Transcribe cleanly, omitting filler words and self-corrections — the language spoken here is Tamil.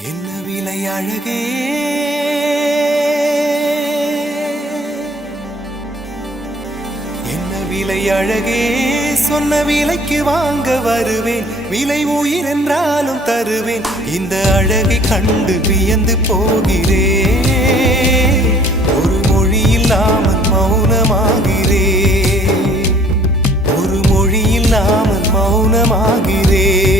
என்ன விலை அழகே என்ன விலை அழகே சொன்ன விலைக்கு வாங்க வருவேன் விலை உயிர் என்றாலும் தருவேன் இந்த அழகை கண்டு வியந்து போகிறேன் ஒரு மொழி இல்லாமல் மௌனமாகிறேன் ஒரு மொழி இல்லாமல் மௌனமாகிறேன்